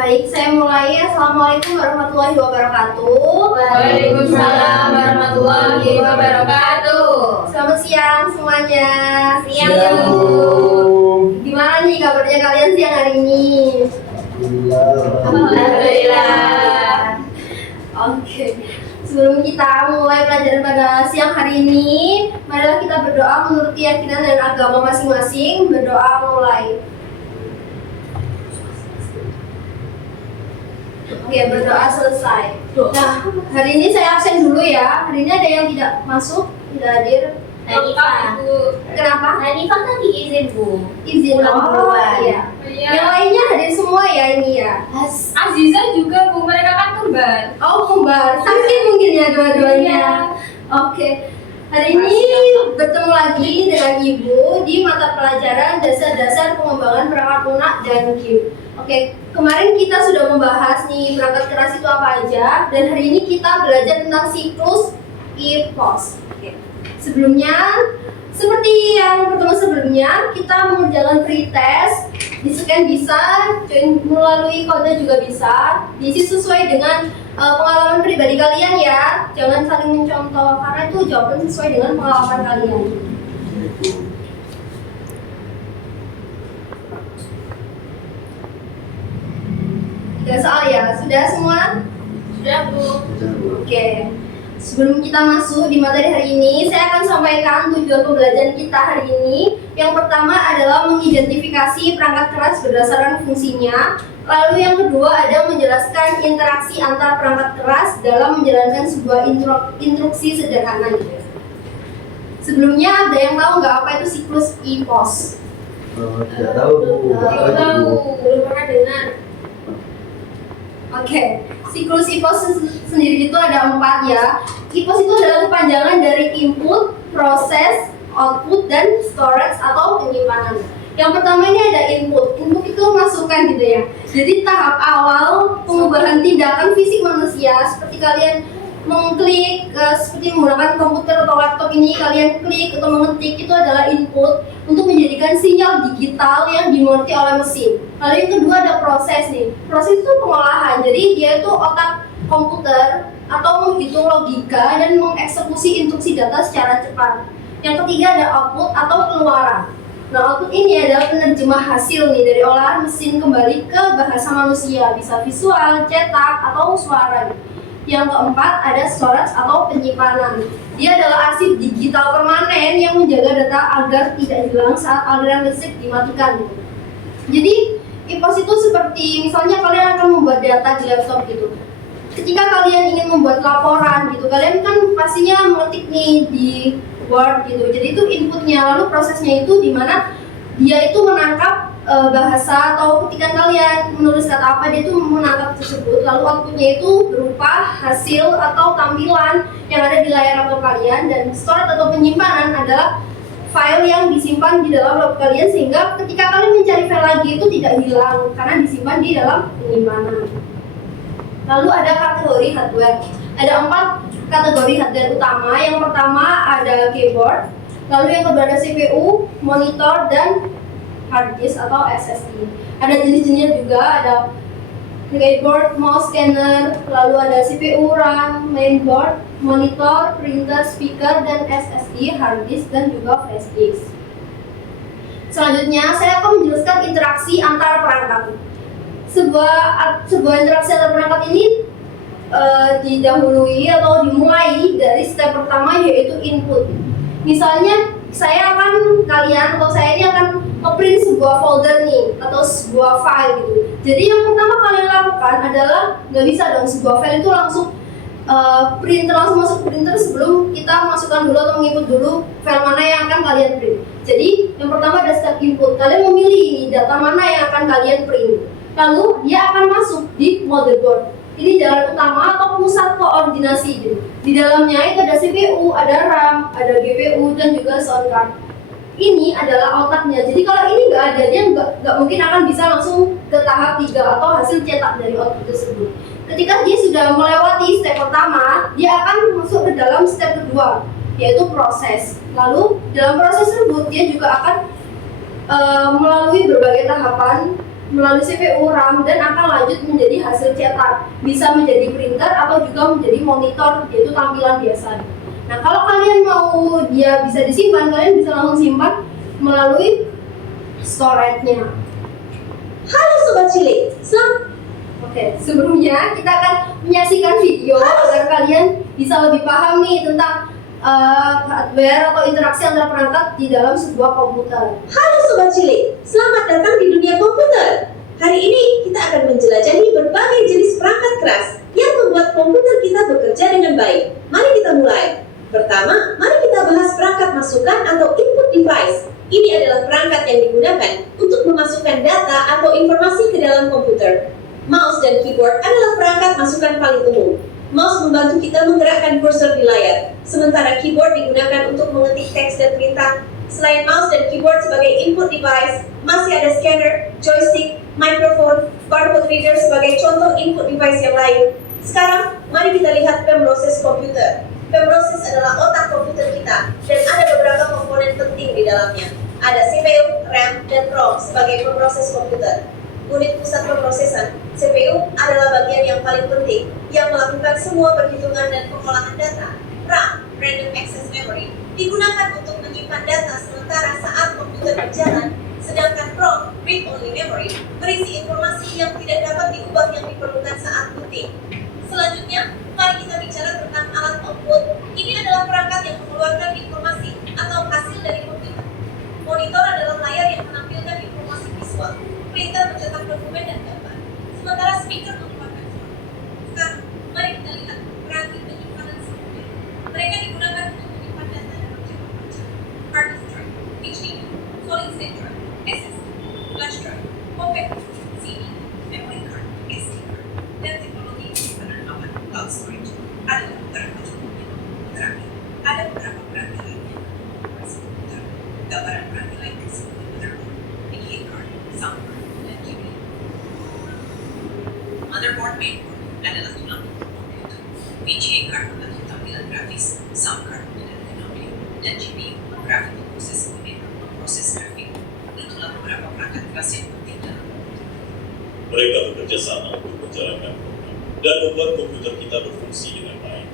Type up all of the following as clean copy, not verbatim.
Baik, saya mulai. Assalamualaikum warahmatullahi wabarakatuh. Waalaikumsalam warahmatullahi wabarakatuh. Selamat siang semuanya. Siang, Bu. Gimana nih kabarnya kalian siang hari ini? Alhamdulillah. Oke. Sebelum kita mulai pelajaran pada siang hari ini, marilah kita berdoa menurut keyakinan dan agama masing-masing. Berdoa mulai. Oke, berdoa selesai. Nah, hari ini saya absen dulu ya. Hari ini ada yang tidak masuk, tidak hadir. Hanifah. Kenapa? Hanifah tadi izin, Bu. Izin. Pulang duluan. Iya. Iya. Yang lainnya hadir semua ya ini ya. Aziza juga, Bu. Mereka kan kembar. Oh, kembar. Sakit mungkin ya dua-duanya. Iya. Oke. Hari ini bertemu lagi dengan Ibu di mata pelajaran dasar-dasar pengembangan perangkat lunak dan game. Oke, kemarin kita sudah membahas nih perangkat keras itu apa aja, dan hari ini kita belajar tentang siklus IPOS. Oke. Sebelumnya, seperti yang pertemuan sebelumnya, kita mengerjakan pretest, di-scan bisa, join melalui kode juga bisa, diisi sesuai dengan pengalaman pribadi kalian ya, jangan saling mencontoh karena itu jawaban sesuai dengan pengalaman kalian. Tiga soal ya, sudah semua? Sudah, Bu. Oke. Sebelum kita masuk di materi hari ini, saya akan sampaikan tujuan pembelajaran kita hari ini. Yang pertama adalah mengidentifikasi perangkat keras berdasarkan fungsinya. Lalu yang kedua ada menjelaskan interaksi antar perangkat keras dalam menjalankan sebuah instruksi sederhana gitu. Sebelumnya ada yang tahu nggak apa itu siklus IPOS? Tidak tahu, Bu. Tidak tahu. Belum pernah dengar. Oke, siklus IPOS sendiri itu ada 4 ya. IPOS itu adalah kepanjangan dari input, proses, output, dan storage atau penyimpanan. Yang pertama ini ada input. Input itu masukan gitu ya. Jadi tahap awal pengubahan tindakan fisik manusia seperti kalian mengklik, seperti menggunakan komputer atau laptop ini, kalian klik atau mengetik itu adalah input untuk menjadikan sinyal digital yang dimengerti oleh mesin. Lalu yang kedua ada proses nih. Proses itu pengolahan. Jadi dia itu otak komputer atau menghitung logika dan mengeksekusi instruksi data secara cepat. Yang ketiga ada output atau keluaran. Nah, output ini adalah penerjemah hasil nih dari olahan mesin kembali ke bahasa manusia, bisa visual, cetak, atau suara. Yang keempat ada storage atau penyimpanan. Dia adalah arsip digital permanen yang menjaga data agar tidak hilang saat aliran listrik dimatikan. Jadi IPOS itu seperti misalnya kalian akan membuat data di laptop gitu. Ketika kalian ingin membuat laporan gitu, kalian kan pastinya mengetik nih di Word gitu. Jadi itu inputnya, lalu prosesnya itu di mana dia itu menangkap bahasa atau ketikan kalian menulis kata apa, dia itu menangkap tersebut, lalu outputnya itu berupa hasil atau tampilan yang ada di layar laptop kalian. Dan storage atau penyimpanan adalah file yang disimpan di dalam laptop kalian sehingga ketika kalian mencari file lagi itu tidak hilang karena disimpan di dalam penyimpanan. Lalu ada kategori hardware. Ada 4 kategori hardware utama. Yang pertama ada keyboard, lalu yang kedua ada CPU, monitor, dan hard disk atau SSD. Ada jenis-jenisnya juga, ada keyboard, mouse, scanner, lalu ada CPU, RAM, mainboard, monitor, printer, speaker, dan SSD, hard disk, dan juga flash disk. Selanjutnya saya akan menjelaskan interaksi antar perangkat. Sebuah interaksi antar perangkat ini didahului atau dimulai dari step pertama yaitu input. Misalnya saya ini akan nge-print sebuah folder nih atau sebuah file gitu. Jadi yang pertama kalian lakukan adalah nggak bisa dong sebuah file itu langsung langsung masuk printer sebelum kita masukkan dulu atau menginput dulu file mana yang akan kalian print. Jadi yang pertama ada step input. Kalian memilih ini data mana yang akan kalian print. Lalu dia akan masuk di motherboard. Ini jalan utama atau pusat koordinasi gitu. Di dalamnya itu ada CPU, ada RAM, ada GPU, dan juga sound card. Ini adalah otaknya. Jadi kalau ini nggak ada, dia nggak mungkin akan bisa langsung ke tahap 3 atau hasil cetak dari output tersebut. Ketika dia sudah melewati step pertama, dia akan masuk ke dalam step kedua, yaitu proses. Lalu dalam proses tersebut dia juga akan melalui berbagai tahapan melalui CPU, RAM, dan akan lanjut menjadi hasil cetak. Bisa menjadi printer atau juga menjadi monitor, yaitu tampilan biasa. Nah, kalau kalian mau dia bisa disimpan, kalian bisa langsung simpan melalui storage-nya. Halo Sobat Cilik, Oke, sebelumnya kita akan menyaksikan video agar kalian bisa lebih paham nih tentang hardware atau interaksi antara perangkat di dalam sebuah komputer. Halo Sobat Cilik, selamat datang di dunia komputer. Hari ini kita akan menjelajahi berbagai jenis perangkat keras yang membuat komputer kita bekerja dengan baik. Mari kita mulai. Pertama, mari kita bahas perangkat masukan atau input device. Ini adalah perangkat yang digunakan untuk memasukkan data atau informasi ke dalam komputer. Mouse dan keyboard adalah perangkat masukan paling umum. Mouse membantu kita menggerakkan kursor di layar, sementara keyboard digunakan untuk mengetik teks dan perintah. Selain mouse dan keyboard sebagai input device, masih ada scanner, joystick, microphone, barcode reader sebagai contoh input device yang lain. Sekarang, mari kita lihat pemroses komputer. Pemroses adalah otak komputer kita, dan ada beberapa komponen penting di dalamnya. Ada CPU, RAM, dan ROM sebagai pemroses komputer. Unit pusat pemrosesan, CPU, adalah bagian yang paling penting, yang melakukan semua perhitungan dan pengolahan data. RAM, Random Access Memory, digunakan untuk menyimpan data sementara saat komputer berjalan, sedangkan ROM, Read Only Memory, berisi informasi yang tidak dapat diubah yang diperlukan saat booting. Selanjutnya, mari kita bicara tentang alat output. Ini adalah perangkat yang mengeluarkan informasi atau hasil dari komputer. Monitor adalah layar yang menampilkan informasi visual. Printer mencetak dokumen dan gambar. Sementara speaker mengeluarkan suara. Sekarang, mari kita lihat perangkat penyimpanan software. Mereka digunakan untuk menyimpan data dalam jangka panjang. Hard disk drive, HDD, solid state drive, SSD, flash drive, compact disk, CD, memory card, SD card, dan teknologi penyimpanan aman cloud storage adalah beberapa contohnya. Terakhir, ada beberapa perangkat lainnya. Komputer, gambaran perangkat lain tersebut motherboard, VGA card, sound card, dan GPU. Motherboard mainboard adalah tulang punggung komputer. VGA card membantu tampilan grafis, sound card mengendalikan audio, dan GPU grafik proses komputer memproses grafik. Itulah beberapa perangkat keras yang penting dalam komputer. Mereka bekerja sama untuk menjalankan program dan membuat komputer kita berfungsi dengan baik.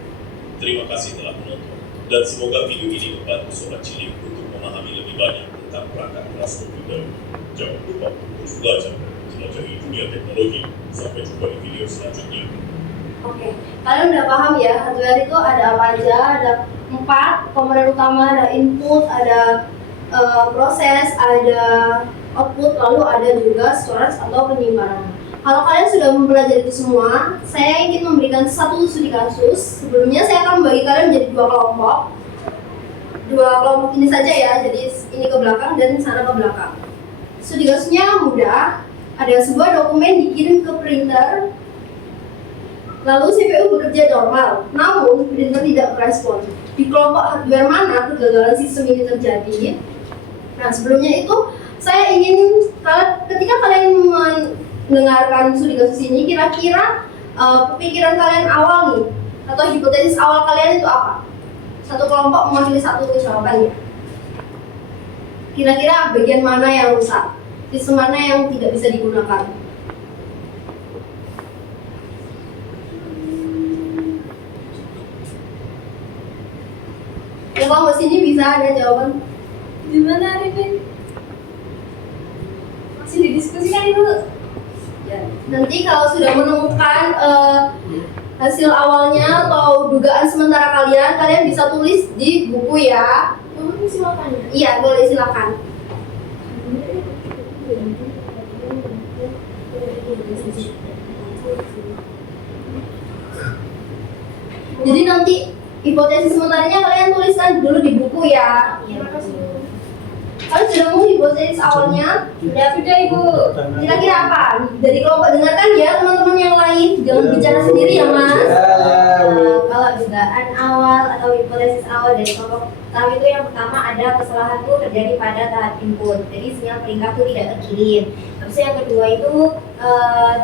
Terima kasih telah menonton, dan semoga video ini membantu Sobat Cilik untuk memahami lebih banyak tentang perangkat keras komputer. Jangan lupa terus belajar, jelajahi dunia teknologi. Sampai jumpa di video selanjutnya. Oke, kalian udah paham ya, hardware itu ada apa aja? Ada 4 komponen utama, ada input, ada proses, ada output, lalu ada juga storage atau penyimpanan. Kalau kalian sudah mempelajari itu semua, saya ingin memberikan satu studi kasus. Sebelumnya saya akan membagi kalian menjadi 2 kelompok. 2 kelompok ini saja ya, jadi ini ke belakang dan sana ke belakang. Studi kasusnya mudah. Ada sebuah dokumen dikirim ke printer, lalu CPU bekerja normal, namun printer tidak merespon. Di kelompok hardware mana kegagalan sistem ini terjadi? Nah, sebelumnya itu saya ingin ketika kalian mendengarkan studi kasus ini, kira-kira pemikiran kalian awal nih, atau hipotesis awal kalian itu apa? Satu kelompok mewakili satu jawabannya. Kira-kira bagian mana yang rusak? Sistem mana yang tidak bisa digunakan? Ya, kelompok sini bisa ada jawaban. Gimana Arifin? Masih didiskusikan itu. Ya, nanti kalau sudah menemukan hasil awalnya atau dugaan sementara kalian bisa tulis di buku ya. Silakan ya. Iya, boleh silakan. Jadi nanti hipotesis sementaranya kalian tuliskan dulu di buku ya. Kalian sudah mau hipotesis awalnya? Sudah Ibu. Kira-kira apa? Dari kelompok dengarkan ya teman-teman yang lain. Jangan bicara sendiri ya Mas. Kalau dugaan awal atau hipotesis awal dari kelompok kami itu yang pertama ada kesalahan itu terjadi pada tahap input. Jadi sinyal pelingkar itu tidak terkirim. Terus yang kedua itu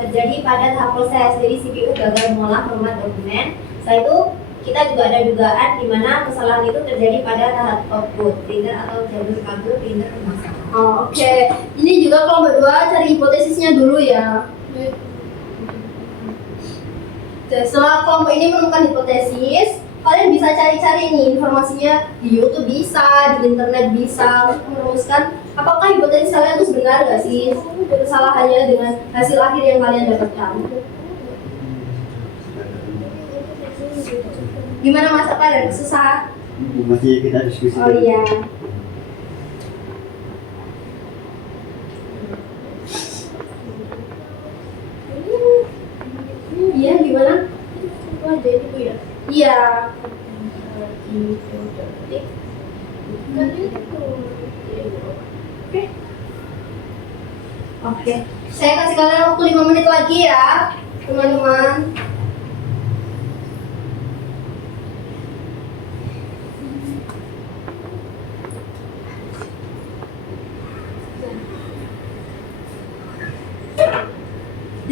terjadi pada tahap proses. Jadi CPU gagal mengolah format dokumen. Setelah itu kita juga ada dugaan di mana kesalahan itu terjadi pada tahap output, printer atau jalur kabel printer bermasalah. Oh, oke. Ini juga kelompok 2 cari hipotesisnya dulu ya. Oke, setelah kelompok ini menemukan hipotesis, kalian bisa cari-cari nih informasinya di YouTube bisa, di internet bisa, untuk merumuskan apakah hipotesis kalian itu benar nggak sih, kesalahannya dengan hasil akhir yang kalian dapatkan. Gimana Mas, apa ada kesusahan? Masih kita diskusi. Oh iya. Iya, gimana? Jadi Bu ya. Iya. Oke. Saya kasih kalian waktu 5 menit lagi ya, teman-teman.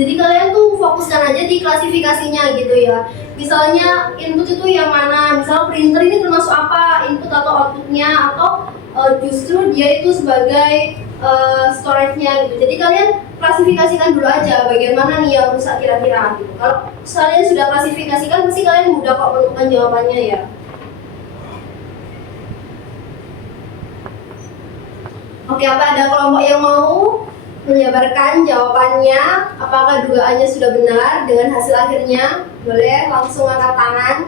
Jadi kalian tuh fokuskan aja di klasifikasinya gitu ya. Misalnya input itu yang mana, misal printer ini termasuk apa, input atau outputnya, atau justru dia itu sebagai storage-nya gitu. Jadi kalian klasifikasikan dulu aja bagaimana nih yang rusak kira-kira gitu. Kalau kalian sudah klasifikasikan, pasti kalian mudah kok menemukan jawabannya ya. Oke, apa ada kelompok yang mau menjabarkan jawabannya? Apakah dugaannya sudah benar dengan hasil akhirnya? Boleh langsung angkat tangan.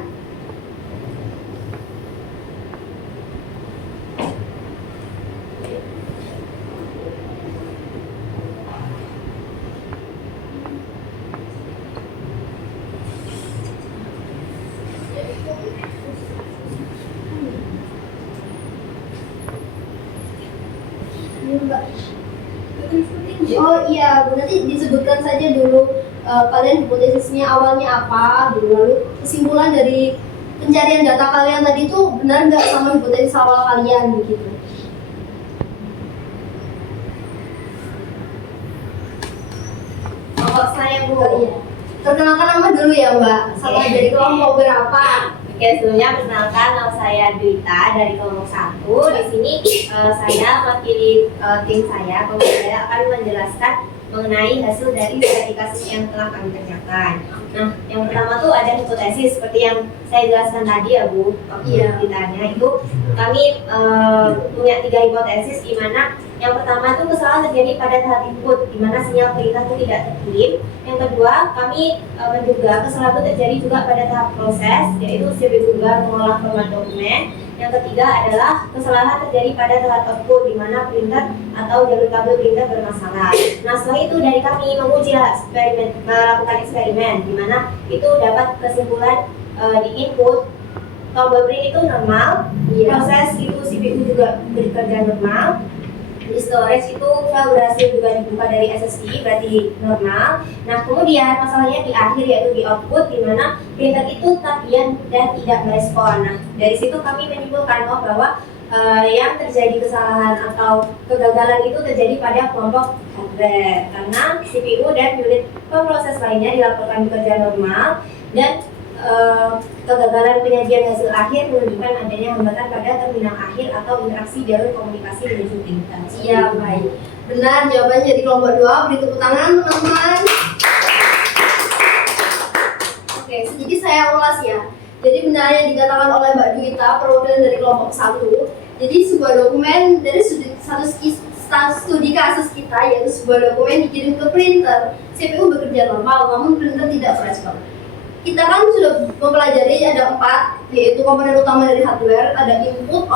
Oh iya, berarti disebutkan saja dulu kalian hipotesisnya awalnya apa, dulu lalu kesimpulan dari pencarian data kalian tadi itu benar nggak sama hipotesis awal kalian begitu. Kalau saya Bu. Iya. Perkenalkan nama dulu ya Mbak, sama dari kelompok berapa? Oke, sebelumnya perkenalkan nama saya Dwita dari kelompok 1. Di sini saya mewakili tim saya. Kemudian saya akan menjelaskan mengenai hasil dari studi kasus yang telah kami kerjakan. Nah, yang pertama tuh ada hipotesis seperti yang saya jelaskan tadi ya Bu. Iya. Ditanya itu kami punya 3 hipotesis, di mana yang pertama itu kesalahan terjadi pada tahap input, di mana sinyal perintah itu tidak terkirim. Yang kedua, kami menduga kesalahan itu terjadi juga pada tahap proses, yaitu CPU juga mengolah format dokumen. Yang ketiga adalah kesalahan terjadi pada tahap output, di mana printer atau jalur kabel printer bermasalah. Nah, setelah itu dari kami menguji melakukan eksperimen, di mana itu dapat kesimpulan di input tombol print itu normal, proses itu CPU juga bekerja normal. Di storage itu file berhasil juga dibuka dari SSD, berarti normal. Nah, kemudian masalahnya di akhir, yaitu di output, di mana printer itu tetap diam dan tidak merespon. Nah, dari situ kami menyimpulkan bahwa yang terjadi kesalahan atau kegagalan itu terjadi pada kelompok hardware, karena CPU dan unit pemroses lainnya dilaporkan bekerja normal, dan kegagalan penyajian hasil akhir menunjukkan adanya hambatan pada terminal akhir atau interaksi jalur komunikasi menuju printer. Iya, baik. Benar jawabannya di kelompok 2. Beri tepuk tangan teman-teman. Oke, jadi saya ulas ya. Jadi benar yang dikatakan oleh Mbak Dwita, perwakilan dari kelompok 1. Jadi sebuah dokumen dari studi kasus kita, yaitu sebuah dokumen dikirim ke printer. CPU bekerja normal, namun printer tidak merespon. Kita kan sudah mempelajari ada 4, yaitu komponen utama dari hardware, ada input,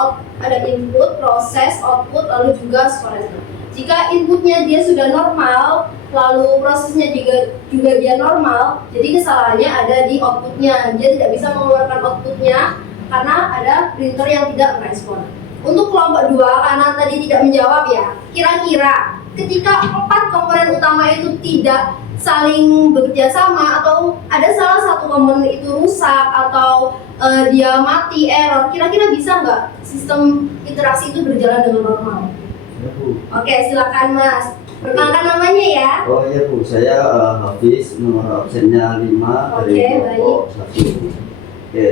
proses, output, lalu juga storage. Jika inputnya dia sudah normal, lalu prosesnya juga dia normal, jadi kesalahannya ada di outputnya. Dia tidak bisa mengeluarkan outputnya karena ada printer yang tidak merespon. Untuk kelompok 2, karena tadi tidak menjawab ya, kira-kira ketika 4 komponen utama itu tidak saling bekerja sama, atau ada salah satu komponen itu rusak atau dia mati, error, kira-kira bisa nggak sistem interaksi itu berjalan dengan normal? Ya, Bu. Oke, silakan Mas. Perkenalkan namanya ya. Oh iya Bu, saya Hafiz, nomor absennya 5 dari Oke, kelompok 1. Oke,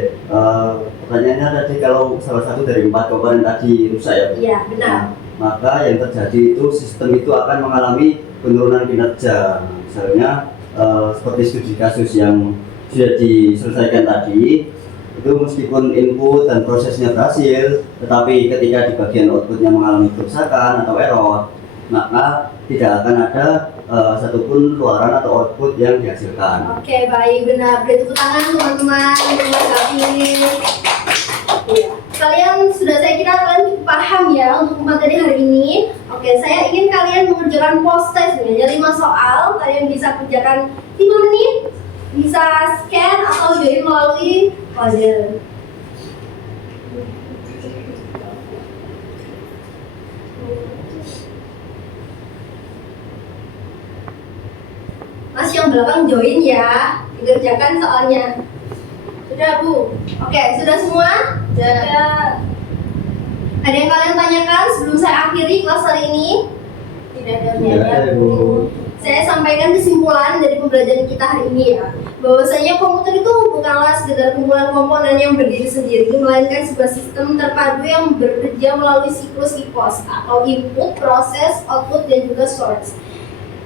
pertanyaannya tadi kalau salah satu dari 4 komponen tadi rusak ya Bu? Iya, benar. Nah, maka yang terjadi itu sistem itu akan mengalami penurunan kinerja. Misalnya seperti studi kasus yang sudah diselesaikan tadi, itu meskipun input dan prosesnya berhasil, tetapi ketika di bagian outputnya mengalami kerusakan atau error, maka tidak akan ada satupun keluaran atau output yang dihasilkan. Oke, baik, benar. Beri tepuk tangan teman-teman. Terima kasih. Ya. Kalian sudah, saya kira kalian cukup paham ya untuk materi hari ini. Oke, saya ingin kalian mengerjakan post test hanya 5 soal. Kalian bisa kerjakan 5 menit, bisa scan atau join melalui kode. Mas yang belakang join ya, dikerjakan soalnya. Sudah Bu? Oke, sudah semua? Sudah. Ada yang kalian tanyakan sebelum saya akhiri kelas hari ini? Tidak ada Bu. Saya sampaikan kesimpulan dari pembelajaran kita hari ini ya, bahwasanya komputer itu bukanlah sekedar kumpulan komponen yang berdiri sendiri, melainkan sebuah sistem terpadu yang bekerja melalui siklus IPOS atau input, proses, output, dan juga storage.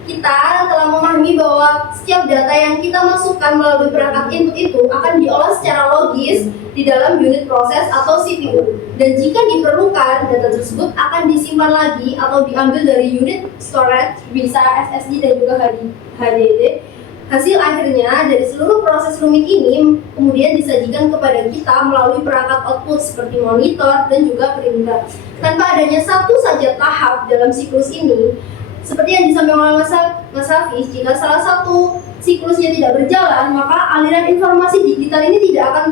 Kita telah memahami bahwa setiap data yang kita masukkan melalui perangkat input itu akan diolah secara logis di dalam unit proses atau CPU. Dan jika diperlukan, data tersebut akan disimpan lagi atau diambil dari unit storage, bisa SSD dan juga HDD. Hasil akhirnya dari seluruh proses rumit ini kemudian disajikan kepada kita melalui perangkat output seperti monitor dan juga printer. Tanpa adanya satu saja tahap dalam siklus ini, seperti yang disampaikan oleh Mas Hafiz, jika salah satu siklusnya tidak berjalan, maka aliran informasi digital ini tidak akan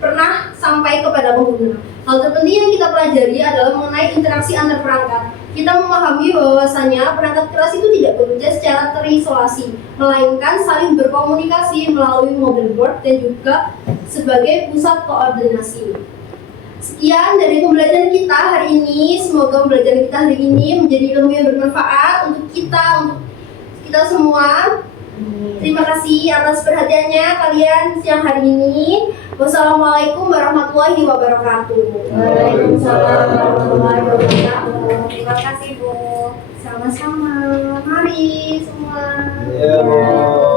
pernah sampai kepada pengguna. Hal terpenting yang kita pelajari adalah mengenai interaksi antar perangkat. Kita memahami bahwasanya perangkat keras itu tidak bekerja secara terisolasi, melainkan saling berkomunikasi melalui motherboard dan juga sebagai pusat koordinasi. Sekian dari pembelajaran kita hari ini. Semoga pembelajaran kita hari ini menjadi ilmu yang bermanfaat untuk kita semua. Terima kasih atas perhatiannya kalian siang hari ini. Wassalamualaikum warahmatullahi wabarakatuh. Waalaikumsalam warahmatullahi wabarakatuh. Terima kasih Bu. Sama-sama. Mari semua. Ya, Bu.